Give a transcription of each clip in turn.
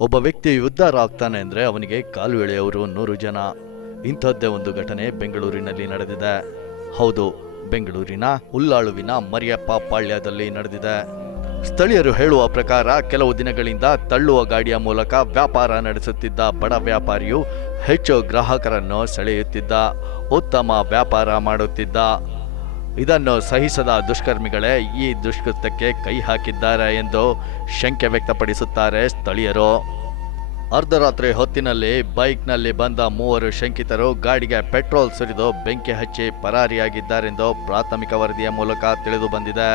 ಒಬ್ಬ ವ್ಯಕ್ತಿ ಉದ್ಧಾರ ಆಗ್ತಾನೆ ಅಂದರೆ ಅವನಿಗೆ ಕಾಲು ಎಳೆಯವರು 100 ಜನ. ಇಂಥದ್ದೇ ಒಂದು ಘಟನೆ ಬೆಂಗಳೂರಿನಲ್ಲಿ ನಡೆದಿದೆ. ಹೌದು, ಬೆಂಗಳೂರಿನ ಉಲ್ಲಾಳುವಿನ ಮರಿಯಪ್ಪ ಪಾಳ್ಯದಲ್ಲಿ ನಡೆದಿದೆ. ಸ್ಥಳೀಯರು ಹೇಳುವ ಪ್ರಕಾರ ಕೆಲವು ದಿನಗಳಿಂದ ತಳ್ಳುವ ಗಾಡಿಯ ಮೂಲಕ ವ್ಯಾಪಾರ ನಡೆಸುತ್ತಿದ್ದ ಬಡ ವ್ಯಾಪಾರಿಯು ಹೆಚ್ಚು ಗ್ರಾಹಕರನ್ನು ಸೆಳೆಯುತ್ತಿದ್ದ, ಉತ್ತಮ ವ್ಯಾಪಾರ ಮಾಡುತ್ತಿದ್ದ. ಇದನ್ನು ಸಹಿಸದ ದುಷ್ಕರ್ಮಿಗಳೇ ಈ ದುಷ್ಕೃತ್ಯಕ್ಕೆ ಕೈ ಹಾಕಿದ್ದಾರೆ ಎಂದು ಶಂಕೆ ವ್ಯಕ್ತಪಡಿಸುತ್ತಾರೆ ಸ್ಥಳೀಯರು. ಅರ್ಧರಾತ್ರಿ ಹೊತ್ತಿನಲ್ಲಿ ಬೈಕ್ನಲ್ಲಿ ಬಂದ 3 ಶಂಕಿತರು ಗಾಡಿಗೆ ಪೆಟ್ರೋಲ್ ಸುರಿದು ಬೆಂಕಿ ಹಚ್ಚಿ ಪರಾರಿಯಾಗಿದ್ದಾರೆಂದು ಪ್ರಾಥಮಿಕ ವರದಿಯ ಮೂಲಕ ತಿಳಿದು ಬಂದಿದೆ.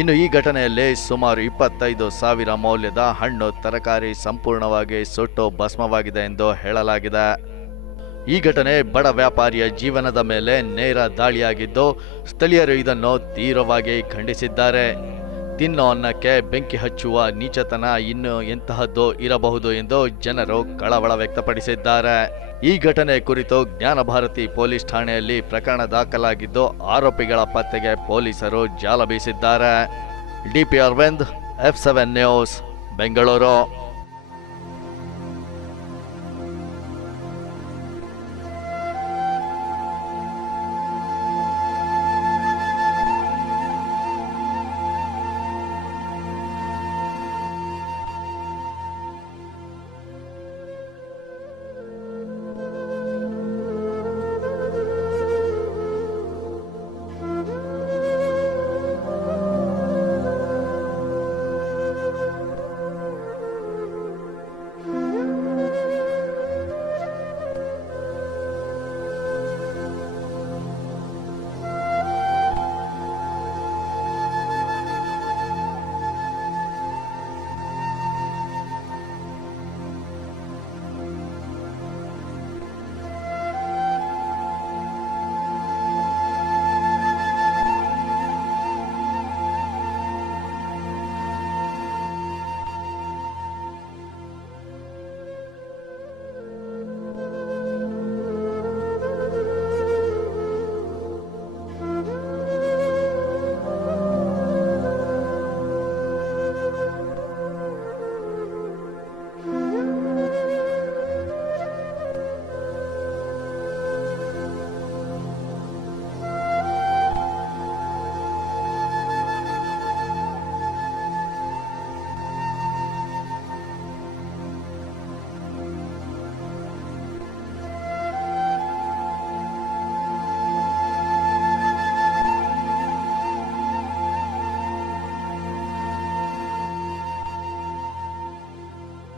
ಇನ್ನು ಈ ಘಟನೆಯಲ್ಲಿ ಸುಮಾರು 25,000 ಮೌಲ್ಯದ ಹಣ್ಣು ತರಕಾರಿ ಸಂಪೂರ್ಣವಾಗಿ ಸುಟ್ಟು ಭಸ್ಮವಾಗಿದೆ ಎಂದು ಹೇಳಲಾಗಿದೆ. ಈ ಘಟನೆ ಬಡ ವ್ಯಾಪಾರಿಯ ಜೀವನದ ಮೇಲೆ ನೇರ ದಾಳಿಯಾಗಿದ್ದು, ಸ್ಥಳೀಯರು ಇದನ್ನು ತೀವ್ರವಾಗಿ ಖಂಡಿಸಿದ್ದಾರೆ. ತಿನ್ನೋ ಅನ್ನಕ್ಕೆ ಬೆಂಕಿ ಹಚ್ಚುವ ನೀಚತನ ಇನ್ನು ಎಂತಹದ್ದು ಇರಬಹುದು ಎಂದು ಜನರು ಕಳವಳ ವ್ಯಕ್ತಪಡಿಸಿದ್ದಾರೆ. ಈ ಘಟನೆ ಕುರಿತು ಜ್ಞಾನಭಾರತಿ ಪೊಲೀಸ್ ಠಾಣೆಯಲ್ಲಿ ಪ್ರಕರಣ ದಾಖಲಾಗಿದ್ದು, ಆರೋಪಿಗಳ ಪತ್ತೆಗೆ ಪೊಲೀಸರು ಜಾಲ ಬೀಸಿದ್ದಾರೆ. DP Arvind, F7 news, Bengaluru.